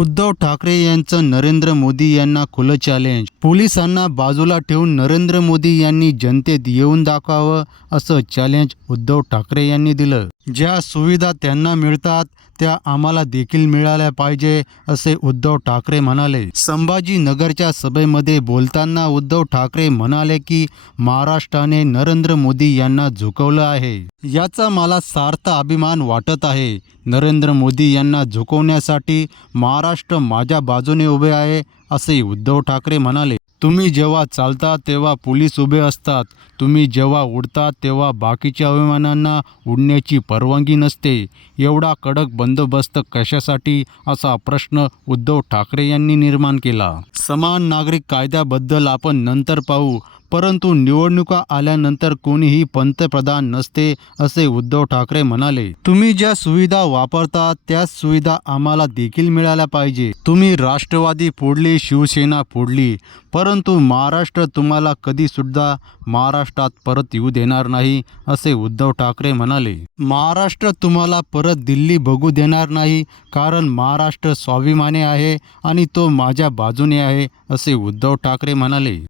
उद्धव ठाकरे यांचं नरेंद्र मोदी यांना खुलं चॅलेंज पोलिसांना बाजूला ठेवून नरेंद्र मोदी यांनी जनतेत येऊन दाखवावं असं चॅलेंज उद्धव ठाकरे यांनी दिलं. ज्या सुविधा त्यांना मिळतात त्या आम्हाला देखील मिळाल्या पाहिजे असे उद्धव ठाकरे म्हणाले. संभाजीनगरच्या सभेमध्ये बोलताना उद्धव ठाकरे म्हणाले की महाराष्ट्राने नरेंद्र मोदी यांना झुकवलं आहे. याचा मला सार्थ अभिमान वाटत आहे. नरेंद्र मोदी यांना झुकवण्यासाठी महाराष्ट्र माझ्या बाजूने उभे आहे असे उद्धव ठाकरे म्हणाले. तुम्ही जेव्हा चालता तेव्हा पोलीस उभे असतात. तुम्ही जेव्हा उडतात तेव्हा बाकीच्या अभिमानांना उडण्याची परवानगी नसते. एवढा कडक बंदोबस्त कशासाठी? असा प्रश्न उद्धव ठाकरे यांनी निर्माण केला. समान नागरिक कायद्याबद्दल आपण नंतर पाहू. परंतु निवडणुका आल्यानंतर कोणीही पंतप्रधान नसते असे उद्धव ठाकरे म्हणाले. तुम्ही ज्या सुविधा वापरता त्याच सुविधा आम्हाला देखील मिळाल्या पाहिजे. तुम्ही राष्ट्रवादी फोडली शिवसेना फोडली. परंतु महाराष्ट्र तुम्हाला कधी सुद्धा महाराष्ट्रात परत येऊ देणार नाही असे उद्धव ठाकरे म्हणाले. महाराष्ट्र तुम्हाला परत दिल्ली बघू देणार नाही कारण महाराष्ट्र स्वाभिमानी आहे आणि तो माझ्या बाजूने आहे असे उद्धव ठाकरे म्हणाले.